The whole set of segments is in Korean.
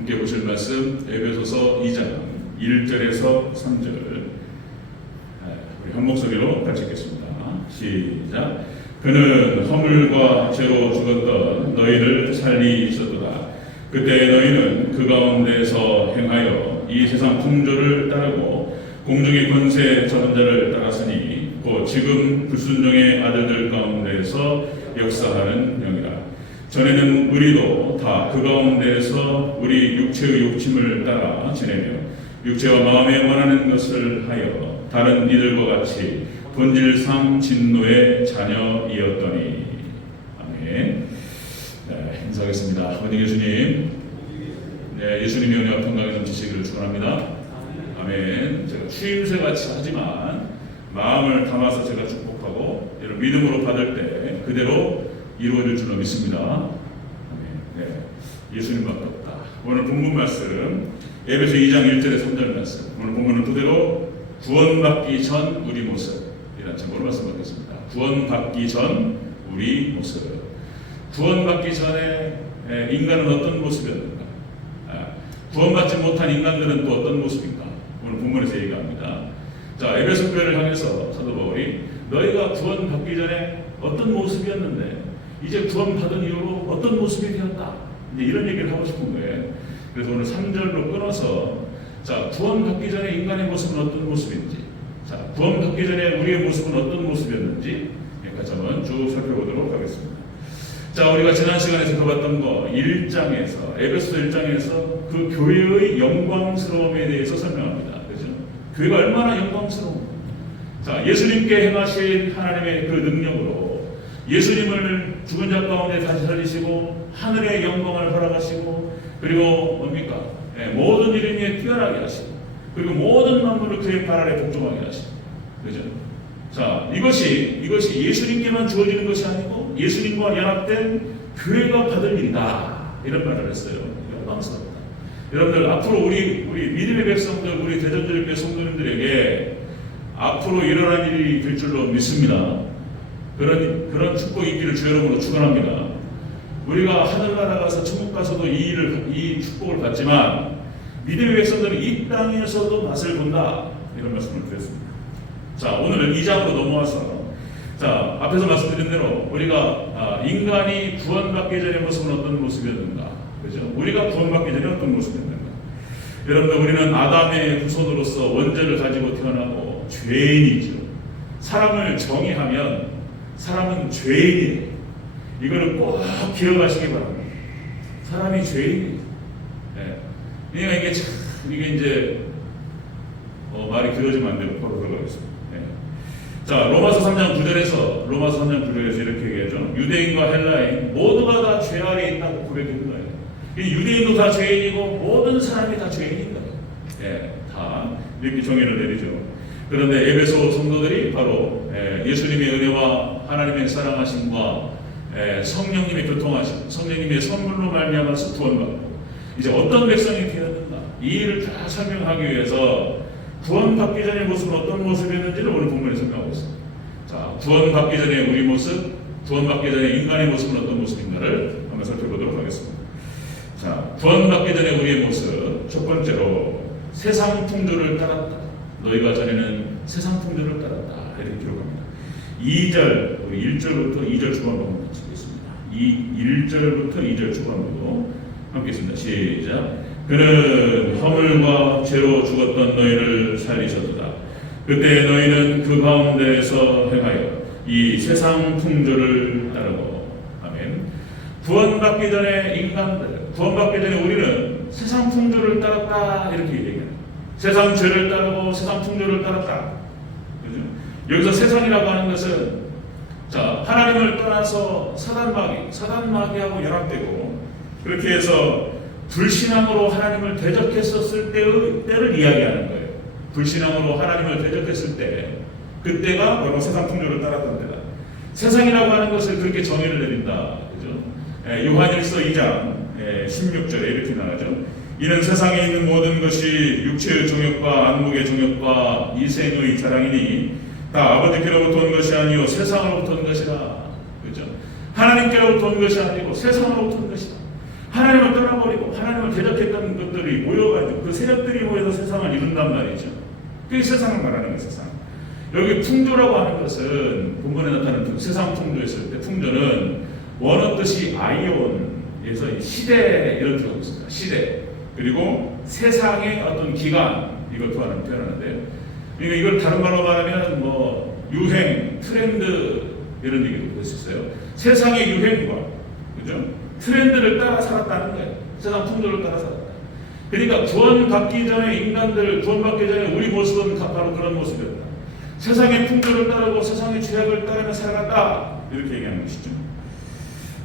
함께 보실 말씀 에베소서 2장 1절에서 3절 우리 한 목소리로 같이 읽겠습니다. 시작. 그는 허물과 죄로 죽었던 너희를 살리셨도다. 그때 너희는 그 가운데서 행하여 이 세상 풍조를 따르고 공중의 권세 저런 자를 따랐으니 곧 지금 불순종의 아들들 가운데서 역사하는 영이라. 전에는 우리도 다 그 가운데에서 우리 육체의 욕심을 따라 지내며 육체와 마음에 원하는 것을 하여 다른 이들과 같이 본질상 진노의 자녀이었더니. 아멘. 네, 인사하겠습니다. 아버지 예수님, 네, 예수님의 은혜와 평강이 넘치시기를 축원합니다. 아멘. 제가 추임새 같이 하지만 마음을 담아서 제가 축복하고 이런 믿음으로 받을 때 그대로 이루어질 줄로 믿습니다. 네, 예수님밖에 없다. 오늘 본문 말씀 에베소 2장 1절에 3절 말씀. 오늘 본문은 그대로 구원받기 전 우리 모습 이라는 제목으로 말씀드리겠습니다. 구원받기 전 우리 모습. 구원받기 전에 인간은 어떤 모습이었는가? 구원받지 못한 인간들은 또 어떤 모습인가? 오늘 본문에서 얘기합니다. 자, 에베소 교회를 향해서 사도 바울이 너희가 구원받기 전에 어떤 모습이었는데 이제 구원받은 이후로 어떤 모습이 되었다. 이제 이런 얘기를 하고 싶은 거예요. 그래서 오늘 3절로 끊어서 자, 구원받기 전에 인간의 모습은 어떤 모습인지, 자, 구원받기 전에 우리의 모습은 어떤 모습이었는지 여기까지 한번 쭉 살펴보도록 하겠습니다. 자, 우리가 지난 시간에 살펴봤던 거 1장에서 에베소 1장에서 그 교회의 영광스러움에 대해서 설명합니다. 그렇죠? 교회가 얼마나 영광스러운가. 자, 예수님께 행하신 하나님의 그 능력으로 예수님을 죽은 자 가운데 다시 살리시고 하늘의 영광을 허락하시고 그리고 뭡니까? 모든 일 위에 뛰어나게 하시고 그리고 모든 만물을 그의 발 아래 복종하게 하시고 그죠? 자, 이것이 예수님께만 주어지는 것이 아니고 예수님과 연합된 교회가 받을 일이다. 이런 말을 했어요. 영광스럽다. 여러분들 앞으로 우리 믿음의 백성들, 우리 대전절교회 성도님들에게 앞으로 일어날 일이 될 줄로 믿습니다. 그런 축복이 있기를 주 여러분으로 축원합니다. 우리가 하늘나라 가서 천국 가서도 이 축복을 받지만 믿음의 백성들은 이 땅에서도 맛을 본다. 이런 말씀을 드렸습니다. 자, 오늘은 2장으로 넘어와서 자, 앞에서 말씀드린 대로 우리가 인간이 구원받기 전의 모습은 어떤 모습이었는가? 그죠? 우리가 구원받기 전에 어떤 모습이었는가? 여러분들 우리는 아담의 후손으로서 원죄를 가지고 태어나고 죄인이죠. 사람을 정의하면 사람은 죄인이에요. 이거를 꼭 기억하시기 바랍니다. 사람이 죄인이에요. 네. 그러니까 이게 이제 말이 길어지면 안 되고 바로 들어가겠습니다. 네. 자, 로마서 3장 9절에서 이렇게 얘기하죠. 유대인과 헬라인 모두가 다 죄 아래 있다고 고백했는 거예요. 유대인도 다 죄인이고 모든 사람이 다 죄인인 거예요. 네. 다 이렇게 정의를 내리죠. 그런데 에베소 성도들이 바로 예수님의 은혜와 하나님의 사랑하심과 성령님의 교통하심, 성령님의 선물로 말미암아서 구원받고 이제 어떤 백성이 되었는가 이 일을 다 설명하기 위해서 구원받기 전의 모습은 어떤 모습이었는지를 오늘 본문에 설명하고 있습니다. 자, 구원받기 전에 우리 모습, 구원받기 전에 인간의 모습은 어떤 모습인가를 한번 살펴보도록 하겠습니다. 자, 구원받기 전에 우리의 모습 첫 번째로 세상 풍조를 따랐다. 너희가 전에는 세상 풍조를 따랐다. 이렇게 기록합니다. 2절, 우리 1절부터 2절 중반부로 같이 읽겠습니다. 1절부터 2절 중반부로 함께 있습니다. 시작. 그는 허물과 죄로 죽었던 너희를 살리셨도다. 그때 너희는 그 가운데에서 행하여 이 세상 풍조를 따르고. 아멘. 구원받기 전에 구원받기 전에 우리는 세상 풍조를 따랐다. 이렇게 얘기합니다. 세상 죄를 따르고 세상 풍조를 따랐다. 그죠? 여기서 세상이라고 하는 것은 자, 하나님을 떠나서 사단마귀하고 연합되고 그렇게 해서 불신앙으로 하나님을 대적했었을 때를 이야기하는 거예요. 불신앙으로 하나님을 대적했을 때 그때가 바로 세상 풍조를 따랐던 때다. 세상이라고 하는 것을 그렇게 정의를 내린다. 그죠? 요한일서 2장 16절에 이렇게 나가죠. 이는 세상에 있는 모든 것이 육체의 정욕과 안목의 정욕과 이생의 자랑이니 다 아버지께로부터 온 것이 아니요 세상으로부터 온 것이라. 그죠? 하나님께로부터 온 것이 아니고 세상으로부터 온 것이다. 하나님을 떠나버리고 하나님을 대적했던 그 세력들이 모여서 세상을 이룬단 말이죠. 그게 세상을 말하는 거예요. 세상. 여기 풍조라고 하는 것은 본문에 나타나는 세상 풍조였을 때 풍조는 원어 뜻이 아이온에서 시대 이런 뜻을 하고 있습니다. 시대 그리고 세상의 어떤 기간 이걸 표현하는데 그러니까 이걸 다른 말로 말하면 뭐 유행, 트렌드 이런 얘기도 볼 수 있어요. 세상의 유행과 그죠? 트렌드를 따라 살았다는 거예요. 세상 풍조를 따라 살았다. 그러니까 구원받기 전에 인간들 구원받기 전에 우리 모습은 바로 그런 모습이었다. 세상의 풍조를 따르고 세상의 죄악을 따르며 살아갔다 이렇게 얘기하는 것이죠.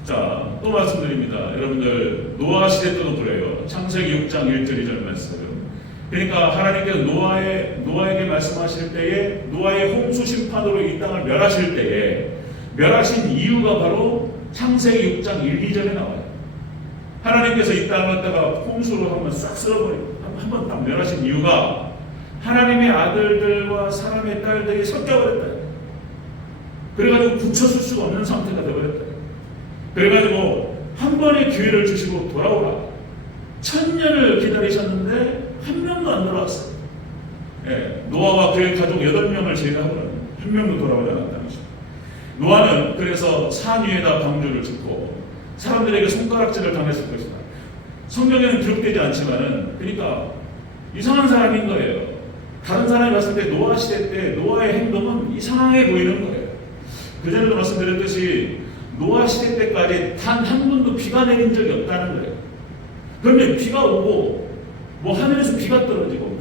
자, 또 말씀드립니다. 여러분들 노아 시대 때도 그래요. 창세기 6장 1절 2절 말씀. 그러니까 하나님께서 노아에게 말씀하실 때에 노아의 홍수 심판으로 이 땅을 멸하실 때에 멸하신 이유가 바로 창세기 6장 1, 2절에 나와요. 하나님께서 이 땅을 갖다가 홍수로 한번 싹 쓸어버리고 한번 딱 멸하신 이유가 하나님의 아들들과 사람의 딸들이 섞여버렸다. 그래가지고 굳혀줄 수가 없는 상태가 되어버렸다. 그래가지고 한 번의 기회를 주시고 돌아오라. 1000년을 기다리셨는데 한 명도 안 돌아왔어요. 예, 노아와 그의 가족 8명을 제외하고는 한 명도 돌아오지 않았다는 것입니다. 노아는 그래서 산 위에다 방주를 짓고 사람들에게 손가락질을 당했을 것이다. 성경에는 기록되지 않지만은 그러니까 이상한 사람인 거예요. 다른 사람이 봤을 때 노아 시대 때 노아의 행동은 이상하게 보이는 거예요. 그전에도 말씀드렸듯이 노아 시대 때까지 단 한 번도 비가 내린 적이 없다는 거예요. 그런데 비가 오고 뭐 하늘에서 비가 떨어지고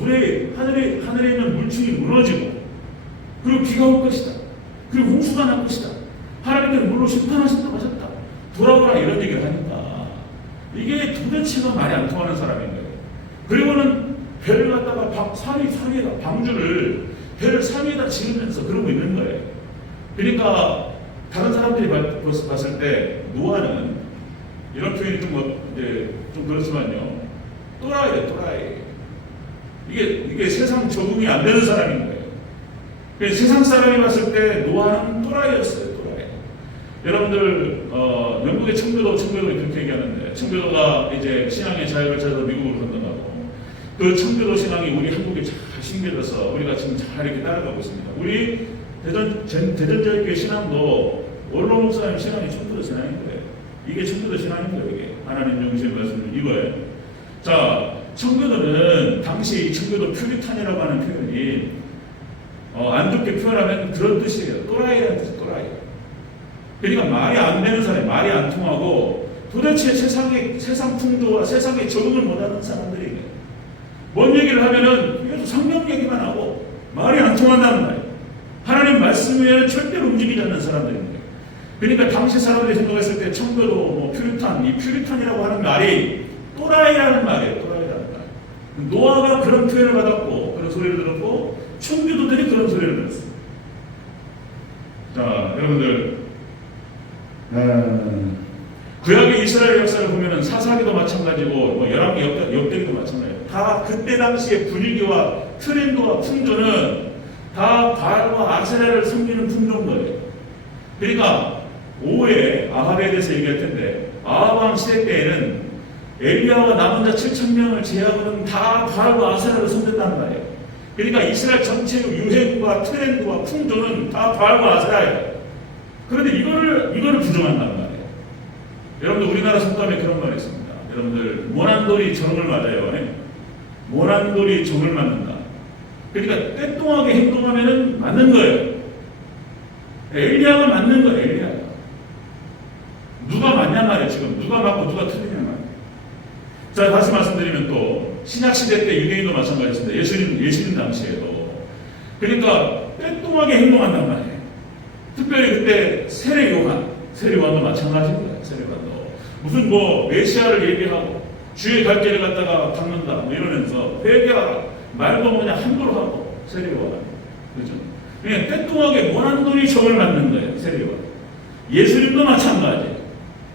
하늘에 있는 물줄이 무너지고 그리고 비가 올 것이다. 그리고 홍수가 날 것이다. 하나님께서 물로 심판하셨다고 하셨다. 돌아오라 이런 얘기를 하니까 이게 도대체가 말이 안 통하는 사람인 거예요. 그리고는 배를 갖다가 산 위에다 방주를 배를 산 위에다 지으면서 그러고 있는 거예요. 그러니까 다른 사람들이 봤을 때 노아는 이런 표현이 좀 그렇지만요. 또라이예요, 또라이. 이게 세상 적응이 안 되는 사람인 거예요. 세상 사람이 봤을 때 노아는 또라이였어요, 또라이. 여러분들 영국의 청교도 그렇게 얘기하는데 청교도가 이제 신앙의 자유를 찾아서 미국으로 건너가고 그 청교도 신앙이 우리 한국에 잘 심겨져서 우리가 지금 잘 이렇게 따라가고 있습니다. 우리 대전자유교회 신앙도 원로 목사님 신앙이 청교도 신앙인 거예요. 이게 청교도 신앙인 거예요. 이게 하나님 중심의 말씀을 이거예요. 자, 청교도는 당시 청교도 퓨리탄이라고 하는 표현이 안 좋게 표현하면 그런 뜻이에요. 또라이라는 뜻이 또라이. 그러니까 말이 안 되는 사람이 말이 안 통하고 도대체 세상 풍조와 세상에 적응을 못하는 사람들이 뭔 얘기를 하면은 계속 성경 얘기만 하고 말이 안 통한다는 말이에요. 하나님 말씀 외에는 절대로 움직이지 않는 사람들입니다. 그러니까 당시 사람들이 생각했을 때 청교도 뭐 퓨리탄, 이 퓨리탄이라고 하는 말이 또라이라는 말이에요. 또라이라는 말. 노아가 그런 표현을 받았고 그런 소리를 들었고 청교도들이 그런 소리를 들었어요. 자, 여러분들 구약의 이스라엘 역사를 보면은 사사기도 마찬가지고 뭐 열왕기 역대기도 마찬가지예요. 다 그때 당시의 분위기와 트렌드와 풍조는 다 바알과 아세라를 섬기는 풍조인 거예요. 그러니까 오후에 아합에 대해서 얘기할 텐데 아합 왕 시대 때에는 엘리야와 남은 자 7,000명을 제하고는 다 바알과 아세라를 섬겼단 말이에요. 그러니까 이스라엘 전체의 유행과 트렌드와 풍조는 다 바알과 아세라예요. 그런데 이거를 부정한단 말이에요. 여러분들 우리나라 속담에 그런 말이 있습니다. 여러분들 모난돌이 정을 맞아요. 모난돌이 정을 맞는다. 그러니까 떼뚱하게 행동하면은 맞는 거예요. 엘리야가 맞는 거예요. 엘리야가 누가 맞냐 말이에요. 지금 누가 맞고 누가 틀리냐 말이에요. 자, 다시 말씀드리면 또 신약 시대 때 유대인도 마찬가지였습니다. 예수님 당시에도 그러니까 떼뚱하게 행동한단 말이에요. 특별히 그때 세례요한도 마찬가지인 거예요. 세례요한도 무슨 뭐 메시아를 얘기하고 주의 갈 길을 갖다가 닦는다 뭐 이러면서 회개하라 말도 그냥 함부로 하고 세례요한 그죠? 그냥 떼뚱하게 모난돌이 정을 맞는 거예요. 세례요한. 예수님도 마찬가지예요.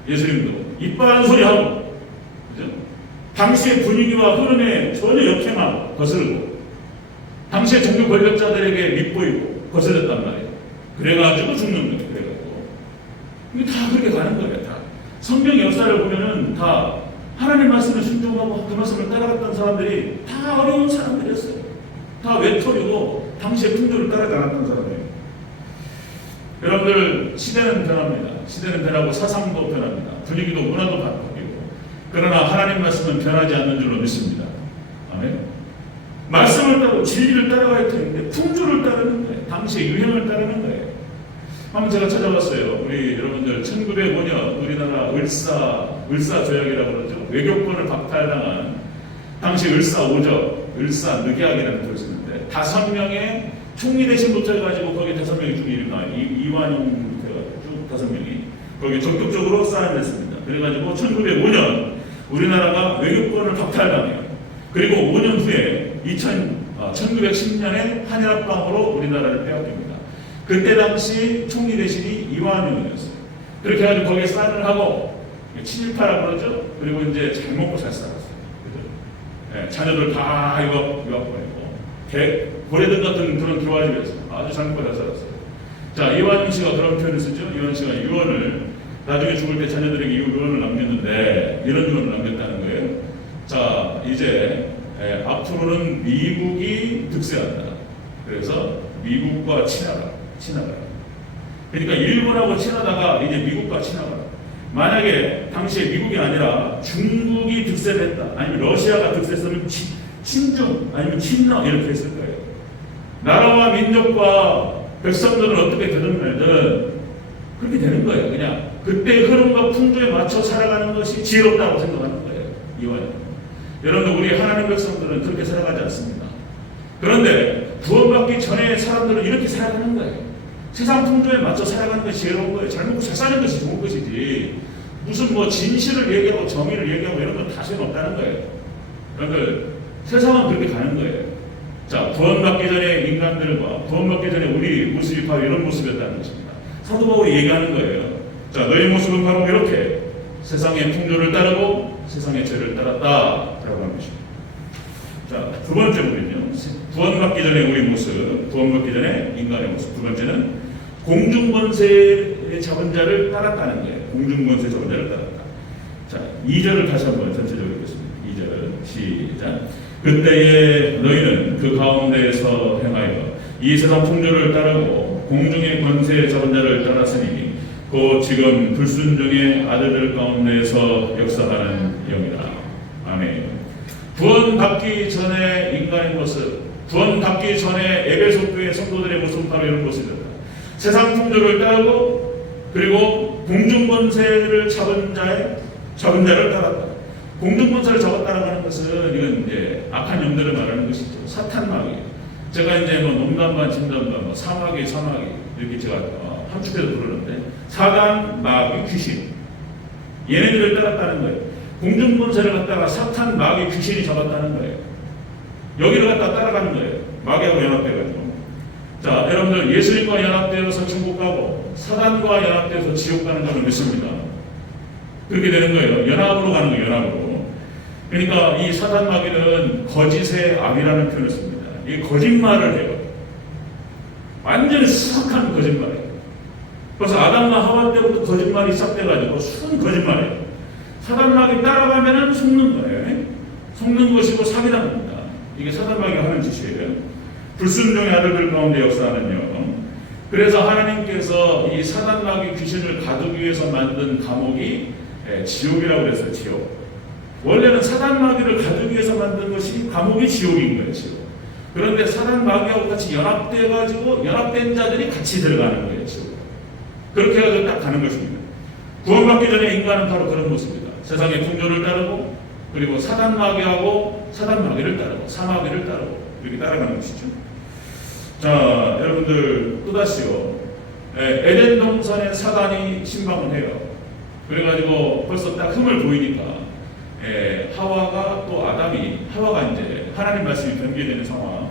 예수님도 이빨한 소리 하고 그죠? 당시의 분위기와 흐름에 전혀 역행하고 거슬고 당시의 종교 권력자들에게 밉보이고 거슬렸단 말이에요. 그래가지고 죽는 거예요. 그래가지고 이게 다 그렇게 가는 거예요. 다 성경 역사를 보면은 다 하나님 말씀을 순종하고 그 말씀을 따라갔던 사람들이 다 어려운 사람들이었어요. 다 외톨이고 당시의 풍조를 따라가았던 사람들이에요. 여러분들, 시대는 변합니다. 시대는 변하고 사상도 변합니다. 분위기도 문화도 바뀌고, 그러나 하나님 말씀은 변하지 않는 줄로 믿습니다. 아멘. 말씀을 따르고 진리를 따라가야 되는데 풍조를 따르는 거예요. 당시의 유행을 따르는 거예요. 한번 제가 찾아봤어요. 우리 여러분들 1905년 우리나라 을사 조약이라고 그러죠. 외교권을 박탈당한 당시 을사오적, 을사늑약이라는 것이 있는데 5명의 총리 대신부터 해가지고 거기 5명이 죽이니까 이완용 쭉 5명이 거기 적극적으로 싸움했습니다. 그래가지고 1905년 우리나라가 외교권을 박탈당해요. 그리고 5년 후에 1910년에 한일합방으로 우리나라를 빼앗깁니다. 그때 당시 총리 대신이 이완용이었어요. 그렇게 해가지고 거기에 사인을 하고 친일파라고 그러죠. 그리고 이제 잘 먹고 잘 살았어요. 네, 자녀들 다 유학 보내고 고래등 같은 그런 교화집에서 아주 잘 먹고 잘 살았어요. 자, 이완용 씨가 그런 표현을 쓰죠. 이완용 씨가 유언을 나중에 죽을 때 자녀들에게 이 유언을 남겼는데 이런 유언을 남겼다는 거예요. 자, 이제 앞으로는 미국이 득세한다. 그래서 미국과 친하라. 그러니까 일본하고 친하다가 이제 미국과 친하라. 만약에 당시에 미국이 아니라 중국이 득세를 했다. 아니면 러시아가 득세했으면 친중 아니면 친러 이렇게 했을 거예요. 나라와 민족과 백성들은 어떻게 되든 말든 그렇게 되는 거예요. 그냥 그때 흐름과 풍조에 맞춰 살아가는 것이 지혜롭다고 생각하는 거예요. 이와요. 여러분들, 우리 하나님 백성들은 그렇게 살아가지 않습니다. 그런데 구원받기 전에 사람들은 이렇게 살아가는 거예요. 세상 풍조에 맞춰 살아가는 것이 지혜로운 거예요. 잘 먹고 잘 사는 것이 좋은 것이지 무슨 뭐 진실을 얘기하고 정의를 얘기하고 이런 건 다 소용없다는 거예요. 그러니까 세상은 그렇게 가는 거예요. 자, 구원받기 전에 인간들과 구원받기 전에 우리 모습이 바로 이런 모습이었다는 것입니다. 사도 바울이 얘기하는 거예요. 자, 너희 모습은 바로 이렇게 세상의 풍조를 따르고 세상의 죄를 따랐다라고 하는 것입니다. 자, 두 번째 부분은요. 구원받기 전에 우리 모습, 구원받기 전에 인간의 모습. 두 번째는 공중권세의 잡은 자를 따랐다는 거예요. 공중권세 잡은 자를 따랐다. 자, 2절을 다시 한번 전체적으로 읽겠습니다. 2절 시작. 그때에 너희는 그 가운데에서 행하여 이 세상 풍조를 따르고 공중의 권세의 잡은 자를 따랐으니 곧 지금 불순종의 아들들 가운데에서 역사하는 영이다. 아멘. 구원받기 전에 인간의 모습, 구원받기 전에 에베소 교회 성도들의 모습은 바로 이런 모습이었다. 세상 풍조를 따르고 그리고 공중권세를 잡은 자를 따랐다. 공중권세를 잡았다는 하는 것은 이건 이제 악한 영들을 말하는 것이죠. 사탄 마귀. 제가 이제 뭐 농담 반 진담 반 사마귀 이렇게 제가 함축해서 부르는데 사단 마귀 귀신 얘네들을 따랐다는 거예요. 공중권세를 갖다가 사탄 마귀 귀신이 잡았다는 거예요. 여기를 갖다 따라가는 거예요. 마귀하고 연합돼가지고. 자, 여러분들 예수님과 연합되어서 천국 가고 사단과 연합되어서 지옥 가는 줄을 믿습니다. 그렇게 되는 거예요. 연합으로 가는 거예요. 연합으로. 그러니까 이 사단 마귀는 거짓의 암이라는 표현을 씁니다. 이 거짓말을 해요. 완전히 수상한 거짓말이에요. 그래서 아담과 하와 때부터 거짓말이 시작돼가지고 순 거짓말이에요. 사단 마귀 따라가면은 속는 거예요. 속는 것이고 사기당합니다. 이게 사단 마귀가 하는 짓이에요. 불순종의 아들들 가운데 역사하는요. 그래서 하나님께서 이 사단 마귀 귀신을 가두기 위해서 만든 감옥이 지옥이라고 그랬어요. 지옥. 원래는 사단 마귀를 가두기 위해서 만든 것이 감옥이 지옥인 거예요. 지옥. 그런데 사단 마귀하고 같이 연합돼가지고 연합된 자들이 같이 들어가는 거예요. 지옥. 그렇게 해서 딱 가는 것입니다. 구원받기 전에 인간은 바로 그런 모습입니다. 세상의 풍조를 따르고 그리고 사단 마귀하고 사단 마귀를 따르고 사마귀를 따르고 이렇게 따라가는 것이죠. 자, 여러분들 또다시요. 에덴 동산에 사단이 침방을 해요. 그래가지고 벌써 딱 흠을 보이니까 하와가 또 하와가 이제 하나님 말씀이 변개되는 상황,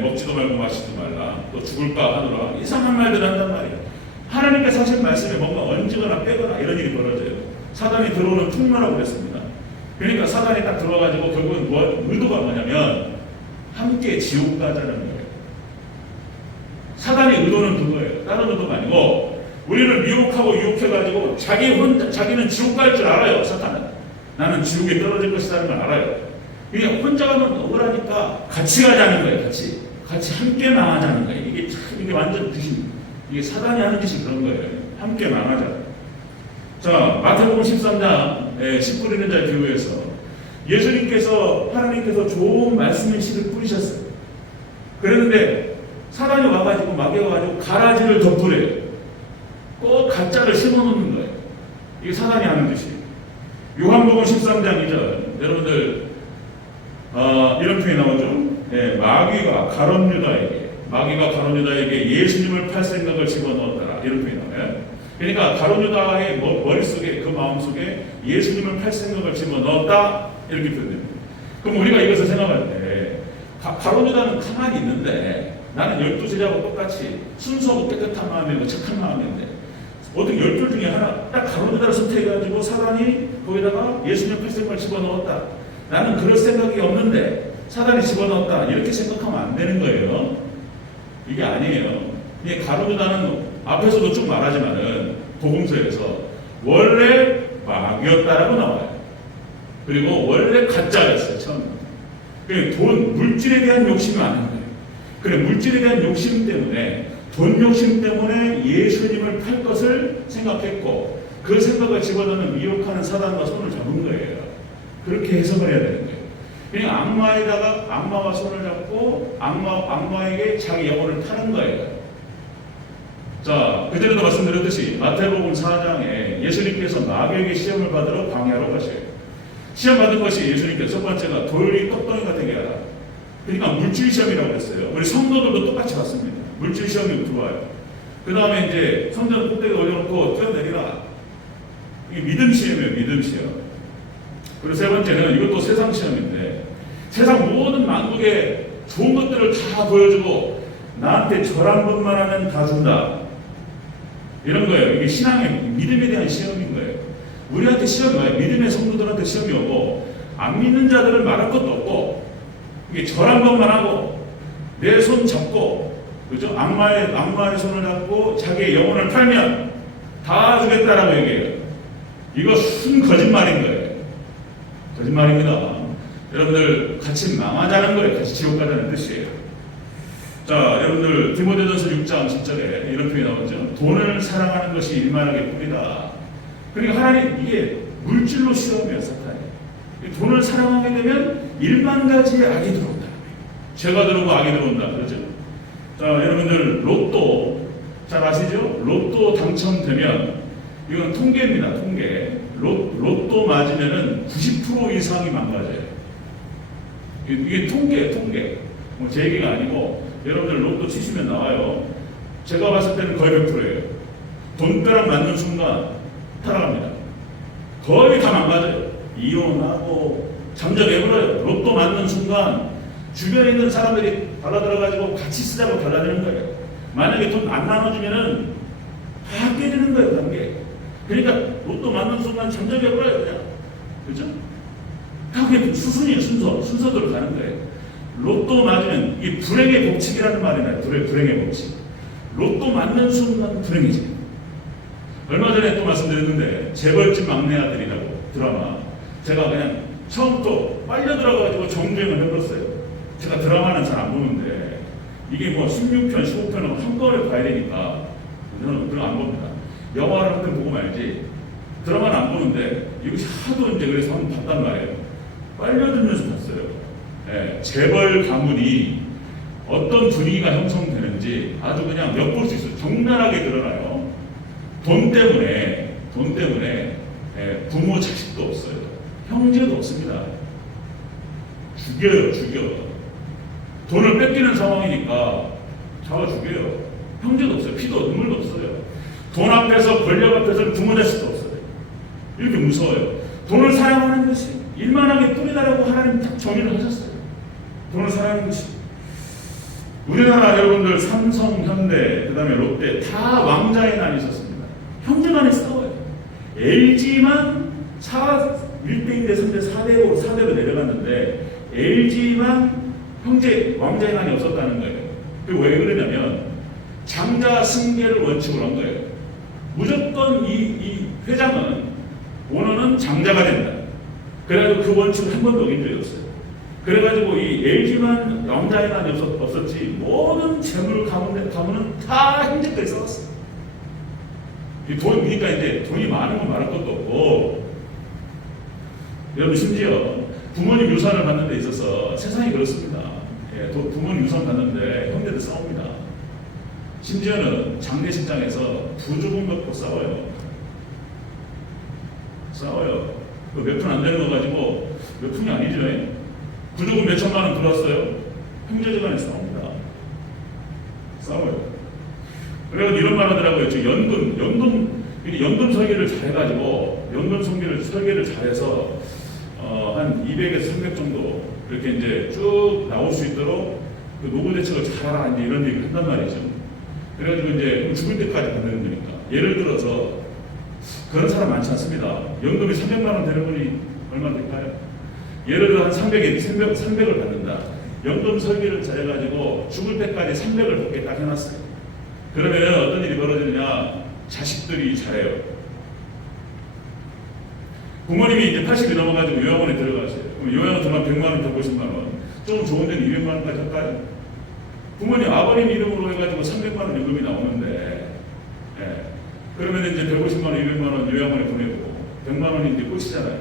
먹지도 말고 마시지도 말라, 또 죽을까 하더라, 이상한 말들 한단 말이에요. 하나님께서 하신 말씀에 뭔가 얹거나 빼거나 이런 일이 벌어져요. 사단이 들어오는 풍마라고 그랬습니다. 그러니까 사단이 딱 들어와가지고 결국은 의도가 뭐냐면 함께 지옥 가자는 거예요. 사단의 의도는 그거예요. 다른 의도가 아니고 우리를 미혹하고 유혹해가지고 자기는 지옥 갈 줄 알아요. 사탄은. 나는 지옥에 떨어질 것이라는 걸 알아요. 그냥 혼자 가면 억울하니까 같이 가자는 거예요. 같이 함께 망하자는 거예요. 이게 참 이게 완전 뜻이 이게 사단이 하는 짓이 그런 거예요. 함께 망하자. 자, 마태복음 13장 10뿌리는 자의 교회에서 예수님께서 하나님께서 좋은 말씀의 씨를 뿌리셨어요. 그랬는데 사단이 와가지고 마귀가 와가지고 가라지를 덧뿌려요. 꼭 가짜를 심어놓는 거예요. 이게 사단이 하는 짓이에요. 요한복음 13장 2절 여러분들 이런 표현이 나오죠. 마귀가 가룟 유다에게 예수님을 팔 생각을 집어넣었더라. 이런 표현이 나와요. 그러니까 가룟 유다의 머릿속에 그 마음속에 예수님을 팔 생각을 집어넣었다. 이렇게 표현됩니다. 그럼 우리가 이것을 생각할 때 가룟 유다는 가만히 있는데 나는 12제자하고 똑같이 순수하고 깨끗한 마음이고 착한 마음인데 어떻게 12 중에 하나 딱 가룟 유다를 선택해가지고 사단이 거기다가 예수님 팔 생각을 집어넣었다. 나는 그럴 생각이 없는데 사단이 집어넣었다. 이렇게 생각하면 안 되는 거예요. 이게 아니에요. 이 가룟 유다는 앞에서도 쭉 말하지만은 복음서에서 원래 마귀였다라고 나와요. 그리고 원래 가짜였어요. 처음부터. 물질에 대한 욕심이 많은 거예요. 그래 물질에 대한 욕심 때문에 돈 욕심 때문에 예수님을 팔 것을 생각했고 그 생각을 집어넣는 미혹하는 사단과 손을 잡은 거예요. 그렇게 해석을 해야 되는 거예요. 그냥 악마와 손을 잡고 악마에게 자기 영혼을 파는 거예요. 자, 그전에도 말씀드렸듯이 마태복음 4장에 예수님께서 마귀에게 시험을 받으러 광야로 가셔요. 시험 받은 것이 예수님께서 첫 번째가 돌이 떡덩이가 되게 하라. 그러니까 물질 시험이라고 그랬어요. 우리 성도들도 똑같이 받습니다. 물질 시험이 들어와요. 그 다음에 이제 성전 꼭대기 올려놓고 뛰어내리라. 이게 믿음 시험이에요. 믿음 시험. 그리고 세 번째는 이것도 세상 시험인데 세상 모든 만국의 좋은 것들을 다 보여주고 나한테 절 한 번만 하면 다 준다. 이런 거예요. 이게 신앙의 믿음에 대한 시험인 거예요. 우리한테 시험이 와요. 믿음의 성도들한테 시험이 오고 안 믿는 자들은 말할 것도 없고 이게 절 한 번만 하고 내 손 잡고 그죠? 악마의 손을 잡고 자기의 영혼을 팔면 다 주겠다라고 얘기해요. 이거 순 거짓말인 거예요. 거짓말입니다. 여러분들 같이 망하자는 거예요. 같이 지옥 가자는 뜻이에요. 자, 여러분들 디모데전서 6장 10절에 이런 표현이 나오죠. 돈을 사랑하는 것이 일만하게 뿌리다. 그러니까 하나님 이게 물질로 시험이에요. 사탄이. 돈을 사랑하게 되면 일만 가지의 악이 들어온다. 죄가 들어오고 악이 들어온다. 그렇죠? 자, 여러분들 로또 잘 아시죠? 로또 당첨되면 이건 통계입니다. 통계. 로또 맞으면은 90% 이상이 망가져요. 이게 통계. 뭐 제 얘기가 아니고 여러분들 로또 치시면 나와요. 제가 봤을 때는 거의 100%예요. 돈벼락 맞는 순간 타락합니다. 거의 다 망가져요. 이혼하고 잠적해버려요. 로또 맞는 순간 주변에 있는 사람들이 달라들어가지고 같이 쓰자고 달라드는 거예요. 만약에 돈 안 나눠주면은 다 깨지는 거예요. 관계. 그러니까 로또 맞는 순간 잠적해버려요. 그냥. 그렇죠? 그게 수순이에요. 순서대로 가는 거예요. 로또 맞으면 이 불행의 법칙이라는 말이 나요. 불행의 법칙. 로또 맞는 순간 불행해져요. 얼마 전에 또 말씀드렸는데 재벌집 막내 아들이라고 드라마. 제가 그냥 처음부터 빨려 들어가가지고 정주행을 해봤어요. 제가 드라마는 잘 안 보는데 이게 뭐 16편, 15편을 한꺼번에 봐야 되니까 저는 그런 안 봅니다. 영화를 한 편 보고 말지 드라마는 안 보는데 이것이 하도 이제 그래서 한번 봤단 말이에요. 빨려들면서 봤어요. 예, 재벌 가문이 어떤 분위기가 형성되는지 아주 그냥 엿볼 수 있어요. 적나라하게 드러나요. 돈 때문에 예, 부모 자식도 없어요. 형제도 없습니다. 죽여요. 돈을 뺏기는 상황이니까 잡아 죽여요. 형제도 없어요. 피도 눈물도 없어요. 돈 앞에서 권력 앞에서 부모 자식도 없어요. 이렇게 무서워요. 돈을 사랑하는 것이 일만하게 뿌리다라고 하나님 딱 정의를 하셨어요. 돈을 사랑하는 것이. 우리나라 여러분들 삼성, 현대, 그 다음에 롯데 다 왕자의 난이 있었습니다. 형제간에 싸워요. LG만 1대 2대 3대 4대로 내려갔는데 LG만 왕자의 난이 없었다는 거예요. 그게 왜 그러냐면 장자 승계를 원칙으로 한 거예요. 무조건 이 회장은 오너는 장자가 된다. 그래가지고 그 원칙을 한 번도 어긴 적이 없어요. 그래가지고 이 LG만 왕자에만 없었지 모든 재물 가문은 다 형제까지 싸웠어요. 그러니까 이제 돈이 많으면 말할 것도 없고, 여러분 심지어 부모님 유산을 받는 데 있어서 세상이 그렇습니다. 예, 부모님 유산 받는데 형제들 싸웁니다. 심지어는 장례식장에서 부조금 갖고 싸워요. 그 몇 푼 안 되는 거 가지고, 몇 푼이 아니죠. 부조금 몇 천만 원 들어왔어요. 형제지간에 싸워요. 그래서 이런 말 하더라고요. 연금 설계를 잘해가지고, 설계를 잘해서, 한 200에서 300 정도, 이렇게 이제 쭉 나올 수 있도록 그 노후 대책을 잘하라, 이제 이런 얘기를 한단 말이죠. 그래가지고 이제 죽을 때까지 받는 거니까. 예를 들어서, 그런 사람 많지 않습니다. 연금이 300만 원 되는 분이 얼마 될까요? 예를 들어 한 300을 받는다. 연금 설계를 잘해가지고 죽을 때까지 300을 받게 딱 해놨어요. 그러면 어떤 일이 벌어지느냐? 자식들이 잘해요. 부모님이 이제 80이 넘어가지고 요양원에 들어가세요. 그럼 요양원 들어가면 100만 원, 150만 원. 좀 좋은 데는 200만 원까지 할까요? 부모님 아버님 이름으로 해가지고 300만 원 연금이 나오는데, 예. 그러면 이제 150만 원, 200만 원 요양원에 보내고 100만 원이 이제 끝이잖아요.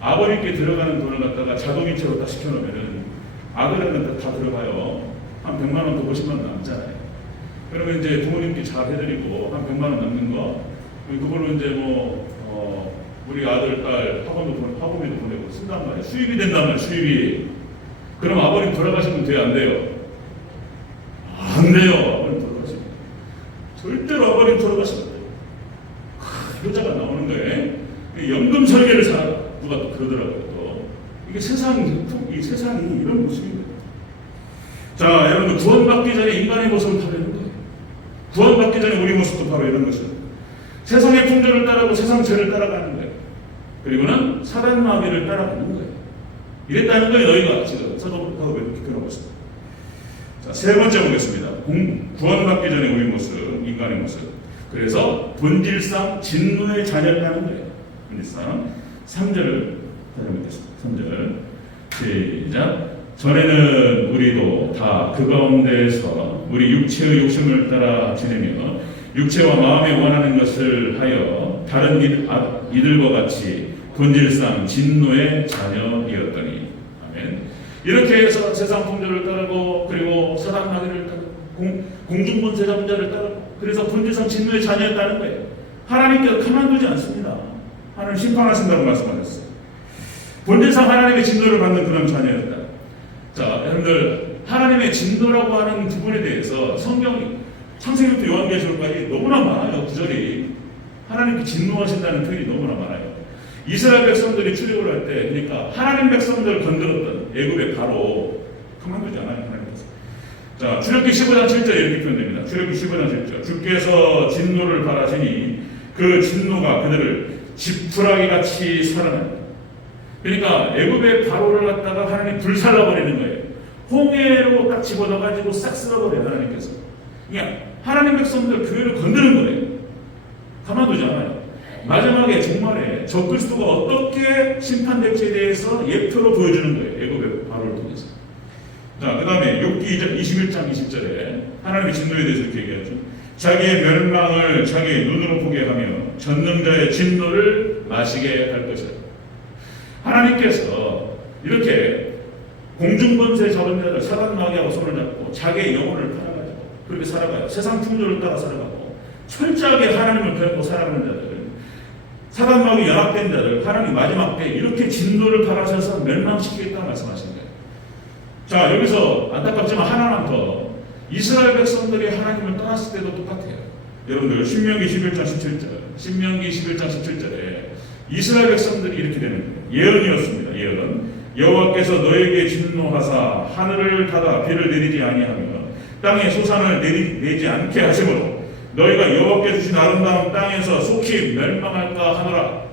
아버님께 들어가는 돈을 갖다가 자동이체로 딱 시켜놓으면은 아들한테 다 들어가요. 한 100만 원 더 50만 원 남잖아요. 그러면 이제 부모님께 잘 해드리고 한 100만 원 남는 거, 그걸로 이제 우리 아들, 딸 학원비도 보내고 쓴단 말이에요. 수입이 된단 말이에요. 수입이. 그럼 아버님 돌아가시면 돼요, 안 돼요? 안 돼요. 아버님 돌아가시면. 절대로 아버님 돌아가시면 돼요. 효자가 나오는 거예요. 연금 설계를 잘하다. 누가 또 그러더라고요. 또. 이게 세상이 이런 모습입니다. 자, 여러분, 구원받기 전에 인간의 모습은 바로 이런 거예요. 구원받기 전에 우리 모습도 바로 이런 것입니다. 세상의 풍조를 따라가고 세상 죄를 따라가는 거예요. 그리고는 사단 마귀를 따라가는 거예요. 이랬다는 거예요. 너희가 지금 서도하고 이렇게 표현하고 있습니다. 자, 세 번째 보겠습니다. 구원받기 전에 우리 모습, 인간의 모습. 그래서 본질상 진노의 자녀라는 거예요. 본질상 3절을 찾아보겠습니다. 3절 시작. 전에는 우리도 다 그 가운데에서 우리 육체의 욕심을 따라 지내며 육체와 마음에 원하는 것을 하여 다른 이들과 같이 본질상 진노의 자녀이었더니. 아멘. 이렇게 해서 세상 풍조를 따르고 그리고 사단 마귀를 따르고 공중분쇄 자문자를 따르고 그래서 본질상 진노의 자녀였다는 거예요. 하나님께서 가만두지 않습니다. 하나님 심판하신다고 말씀하셨어요. 본질상 하나님의 진노를 받는 그런 자녀였다. 자, 여러분들 하나님의 진노라고 하는 부분에 대해서 성경 창세기부터 요한계시록까지 너무나 많아요. 구절이 하나님께 진노하신다는 표현이 너무나 많아요. 이스라엘 백성들이 출애굽을 할 때, 그러니까 하나님 백성들을 건드렸던 애굽의 바로 그만두지 않아요. 하나님께서. 자, 출애굽기 15장 7절 이렇게 표현됩니다. 출애굽기 15장 7절. 주께서 진노를 바라시니 그 진노가 그들을 지푸라기 같이 살아납니다. 그러니까 애굽의 바로를 갖다가 하나님 불살라버리는 거예요. 홍해로 딱 집어넣어가지고 싹 쓸어버려요. 하나님께서. 그냥 하나님 백성들 교회를 건드는 거예요. 가만두지 않아요. 마지막에 종말에 적그리스도가 어떻게 심판될지에 대해서 예표로 보여주는 거예요. 애굽의 바로를 통해서. 자, 그 다음에 욥기 21장 20절에 하나님의 진노에 대해서 이렇게 얘기하죠. 자기의 멸망을 자기의 눈으로 보게 하며 전능자의 진노를 마시게 할 것이다. 하나님께서 이렇게 공중번세 잡은 자들 사단 마귀하고 손을 잡고 자기의 영혼을 팔아가지고 그렇게 살아가요. 세상 풍조를 따라 살아가고 철저하게 하나님을 배우고 살아가는 자들, 사단 마귀 연합된 자들, 하나님 마지막 때 이렇게 진노를 바라셔서 멸망시키겠다 말씀하신 거예요. 자, 여기서 안타깝지만 하나만 더, 이스라엘 백성들이 하나님을 떠났을 때도 똑같아요. 여러분들 신명기 11장 17절에 이스라엘 백성들이 이렇게 되는 거예요. 예언이었습니다. 예언. 여호와께서 너에게 진노하사 하늘을 닫아 비를 내리지 아니하며 땅에 소산을 내지 않게 하심으로 너희가 여호와께 주신 아름다운 땅에서 속히 멸망할까 하노라.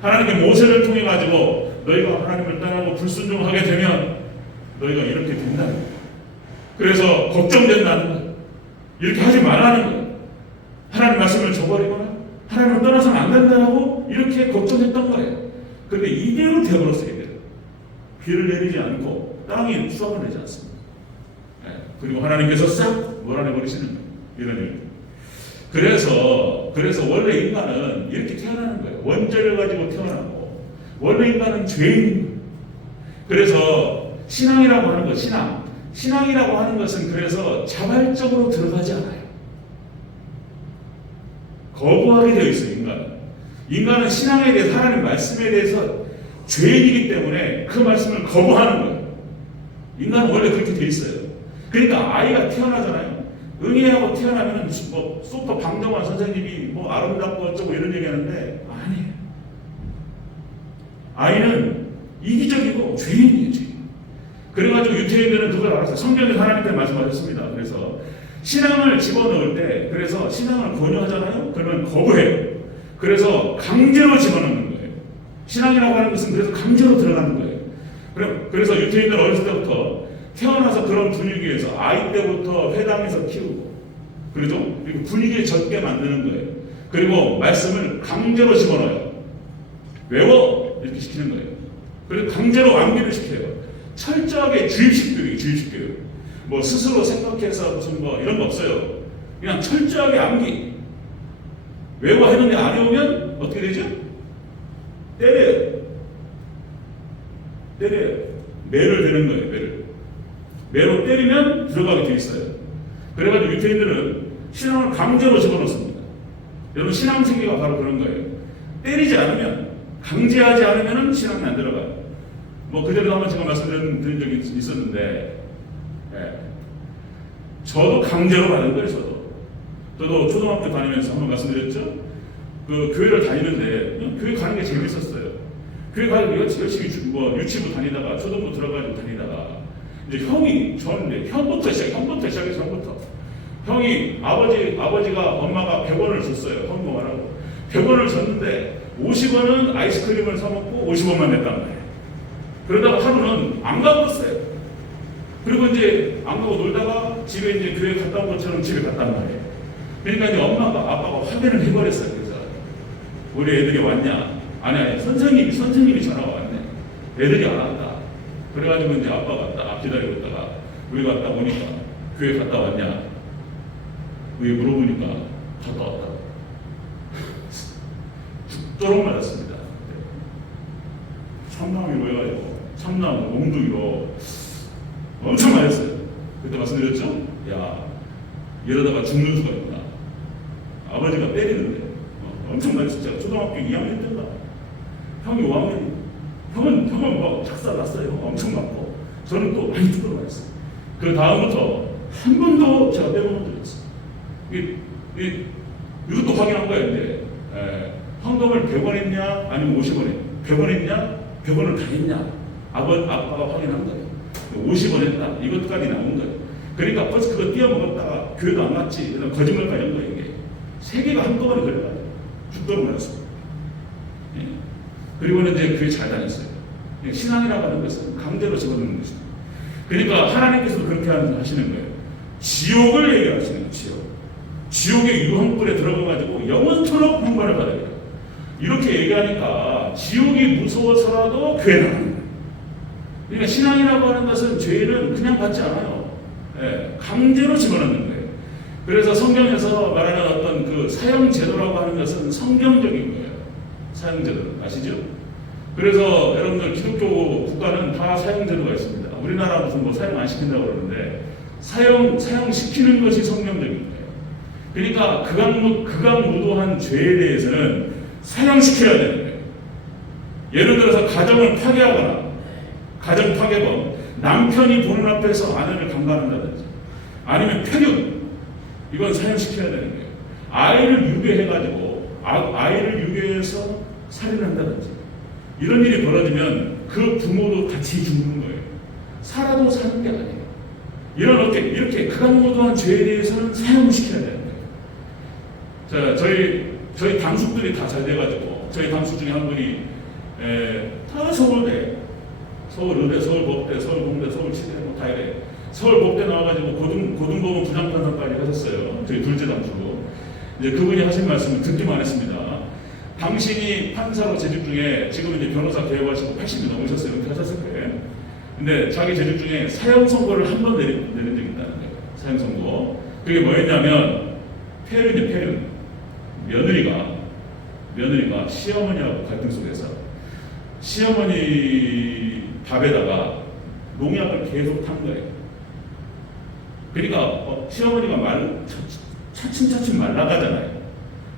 하나님께 모세를 통해 가지고 너희가 하나님을 떠나고 불순종하게 되면 너희가 이렇게 된다는 거예요. 그래서 걱정된다는 거예요. 이렇게 하지 말라는 거예요. 하나님 말씀을 저버리거나 하나님을 떠나서는 안 된다고 이렇게 걱정했던 거예요. 그런데 이게 그대로 되어버렸어요. 비를 내리지 않고 땅이 수확을 내지 않습니다. 그리고 하나님께서 싹 몰아내버리시는 거예요. 이런 일. 그래서 원래 인간은 이렇게 태어나는 거예요. 원죄를 가지고 태어나고 원래 인간은 죄인인 거예요. 그래서 신앙이라고 하는 것, 신앙이라고 하는 것은 그래서 자발적으로 들어가지 않아요. 거부하게 되어 있어요. 인간은 신앙에 대해서, 하나님 말씀에 대해서 죄인이기 때문에 그 말씀을 거부하는 거예요. 인간은 원래 그렇게 되어 있어요. 그러니까 아이가 태어나잖아요. 응애하고 태어나면 뭐 소파 방정환 선생님이 뭐 아름답고 어쩌고 이런 얘기하는데 아니에요. 아이는 이기적이고 죄인이에요. 죄인. 그래가지고 유태인들은 그걸 알았어요. 성경에서 하나님께 말씀하셨습니다. 그래서 신앙을 집어넣을 때, 그래서 신앙을 권유하잖아요. 그러면 거부해요. 그래서 강제로 집어넣는 거예요. 신앙이라고 하는 것은 그래서 강제로 들어가는 거예요. 그래서 유태인들 어렸을 때부터 태어나서 그런 분위기에서 아이 때부터 회당에서 키우고, 그리고 분위기에 젖게 만드는 거예요. 그리고 말씀을 강제로 집어넣어요. 외워! 이렇게 시키는 거예요. 그리고 강제로 암기를 시켜요. 철저하게 주입식 교육이에요. 주입식 교육. 뭐 스스로 생각해서 무슨 뭐 이런 거 없어요. 그냥 철저하게 암기. 외워 했는데 안 외우면 어떻게 되죠? 때려요. 매를 되는 거예요. 매로 때리면 들어가게 돼 있어요. 그래가지고 유태인들은 신앙을 강제로 집어넣습니다. 여러분, 신앙 생계가 바로 그런 거예요. 때리지 않으면, 강제하지 않으면 신앙이 안 들어가요. 뭐 그대로 한번 제가 말씀드린 적이 있었는데, 저도 강제로 받은 거예요. 저도 초등학교 다니면서 한번 말씀드렸죠. 그 교회를 다니는데 교회 가는 게 재밌었어요. 교회 가는 게 열심히 유치부 다니다가 초등부 들어가지고 다니다가 이제 형부터 시작해서 형이 아버지가 엄마가 100원을 줬어요. 헌금하라고 100원을 줬는데 50원은 아이스크림을 사 먹고 50원만 냈단 말이에요. 그러다가 하루는 안 가봤어요. 그리고 이제 안 가고 놀다가 집에 이제 교회 갔다 온 것처럼 집에 갔단 말이에요. 그러니까 이제 아빠가 확인을 해버렸어요. 그래서 우리 애들이 왔냐? 아니 선생님이 전화가 왔네. 애들이 안 왔다. 그래가지고 이제 아빠가 딱 기다리고 있다가 우리가 갔다 오니까 교회 갔다 왔냐? 우리 물어보니까 갔다 왔다. 죽도록 맞았습니다. 참나무 위로 해가지고 참나무 몽두 위로 엄청 맞았어요. 그때 말씀드렸죠? 야, 이러다가 죽는 수가 있구나. 아버지가 때리는데 엄청 맞았어요. 제가 초등학교 2학년 때인가 형이 5학년, 형은 막 작살났어요. 엄청 맞고 저는 또 많이 죽도록 맞았어요. 그 다음부터 한 번도 제가 빼먹은 적이 없어요. 이것도 확인한 거예요. 근데 헌금을 100원 했냐 아니면 50원 했냐? 100원 했냐? 100원을 다 했냐? 아빠가 확인한 거예요. 50원 했다. 이것까지 나온 거예요. 그러니까 벌써 그거 띄어먹었다가 교회도 안 갔지. 그래서 거짓말까지 한 거예요. 이게 세 개가 한꺼번에 걸려가지고 죽도록 맞았어요. 그리고는 이제 교회 잘 다녔어요. 신앙이라고 하는 것은 강제로 집어넣는 것입니다. 그러니까 하나님께서도 그렇게 하시는 거예요. 지옥을 얘기하시는 거예요. 지옥의 유황불에 들어가가지고 영원토록 분발을 받아야 돼요. 이렇게 얘기하니까 지옥이 무서워서라도 교회 나가는 거예요. 그러니까 신앙이라고 하는 것은 죄는 그냥 받지 않아요. 강제로 집어넣는 거예요. 그래서 성경에서 말하는 어떤 그 사형제도라고 하는 것은 성경적인 거예요. 사형제도 아시죠? 그래서 여러분들 기독교 국가는 다 사형제도가 있습니다. 우리나라 무슨 뭐 사형 안 시킨다고 그러는데 사형시키는 것이 성경적인 거예요. 그러니까 극악무도한 죄에 대해서는 사형시켜야 되는 거예요. 예를 들어서 가정을 파괴하거나 가정 파괴범, 남편이 보는 앞에서 아내를 강간한다든지 아니면 폐륜, 이건 사형시켜야 되는 거예요. 아이를 유괴해가지고 아이를 유괴해서 살인한다든지 이런 일이 벌어지면 그 부모도 같이 죽는 거예요. 살아도 사는 게 아니에요. 이렇게 극악무도한 죄에 대해서는 사형시켜야 되는 거예요. 자, 저희 당숙들이 다 잘 돼가지고 저희 당숙 중에 한 분이 다 서울대, 서울의대, 서울법대, 서울공대, 서울치대 뭐 다 이래. 서울법대 나와가지고 고등법원 부장판사까지 하셨어요. 저희 둘째 당숙. 이제 그분이 하신 말씀을 듣기만 했습니다. 당신이 판사로 재직 중에 지금 이제 변호사 개업하시고 80이 넘으셨어요. 은퇴하셨을 거예요. 근데 자기 재직 중에 사형 선고를 한 번 내린 적이 있다는 거예요. 사형 선고. 그게 뭐였냐면 폐륜이 폐륜. 며느리가 시어머니하고 갈등 속에서 시어머니 밥에다가 농약을 계속 탄 거예요. 그러니까 시어머니가 차츰차츰 말라가잖아요.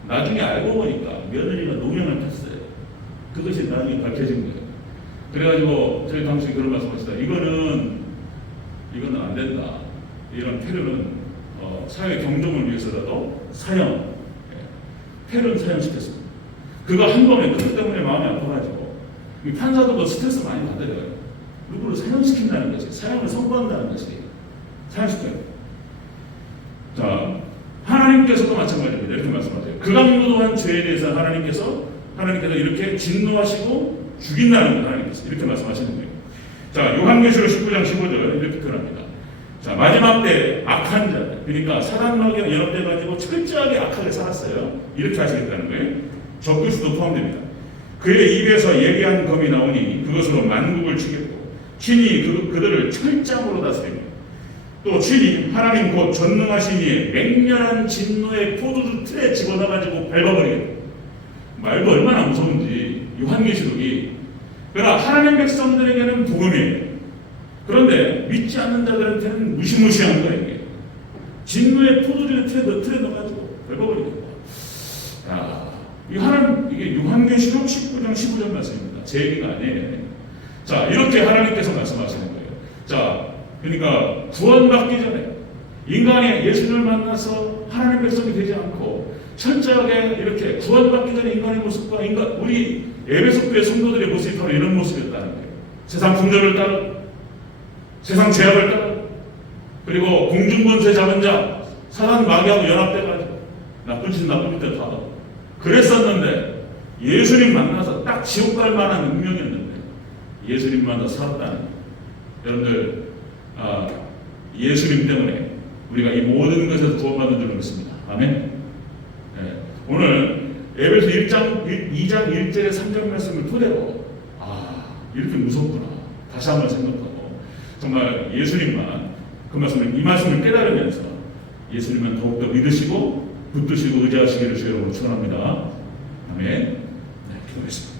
나중에 알고 보니까 며느리가 농약을 탔어요. 그것이 나중에 밝혀진 거예요. 그래가지고 저희 당시 그런 말씀하시다. 이거는 안 된다. 이런 폐륜은 사회 경종을 위해서라도 사형, 폐륜 사형시켰습니다. 그거 한 번에 그것 때문에 마음이 아파가지고 이 판사도 뭐 스트레스 많이 받아요. 누구를 사형시킨다는 것이, 사형을 선고한다는 것이 사형시켜요. 자, 하나님께서도 마찬가지입니다. 이렇게 말씀하세요. 극악무도한 죄에 대해서 하나님께서 이렇게 진노하시고 죽인다는 것, 하나님께서 이렇게 말씀하시는 거예요. 자, 요한계시록 19장 15절 이렇게 표현합니다. 자, 마지막 때 악한 자, 그러니까 사단마귀와 연합돼가지고 철저하게 악하게 살았어요. 이렇게 하시겠다는 거예요. 적그리스도 포함됩니다. 그의 입에서 예리한 검이 나오니 그것으로 만국을 치겠고 친히 그들을 철장으로 다스립니다. 또 친히 하나님 곧 전능하신 이의 맹렬한 진노의 포도주 틀에 집어넣어가지고 밟아버리겠다. 말도 얼마나 무서운지 요한계시록이. 그러나 하나님 백성들에게는 복음이에요. 그런데 믿지 않는 자들한테는 무시무시한 거예요. 이게. 진노의 포도주의 틀에 넣어가지고 밟아버리겠다. 이게 요한계시록 19장 15절 말씀입니다. 제 얘기가 아니에요. 자, 이렇게 하나님께서 말씀하시는 거예요. 자, 그러니까 구원받기 전에 인간이 예수를 만나서 하나님 백성이 되지 않고 철저하게 이렇게 구원받기 전에 인간의 모습과 우리 에베소 교회 성도들의 모습이 바로 이런 모습이었다는 거예요. 세상 풍조를 따르고 세상 제약을 따르고 그리고 공중권세 잡은 자 사단 마귀하고 연합돼가지고 나쁜 짓 나쁜 짓 다 하고 그랬었는데 예수님 만나서 딱 지옥 갈 만한 운명이었는데 예수님 만나서 살았다는 거예요. 여러분들 예수님 때문에 우리가 이 모든 것에서 구원받는 줄 믿습니다. 아멘. 네. 오늘 에베소 2장 1절에 3절 말씀을 토대로 이렇게 무섭구나 다시 한번 생각하고 정말 예수님만 이 말씀을 깨달으면서 예수님만 더욱더 믿으시고 붙드시고 의지하시기를 주의 이름으로 축원합니다. 아멘. 네, 기도하겠습니다.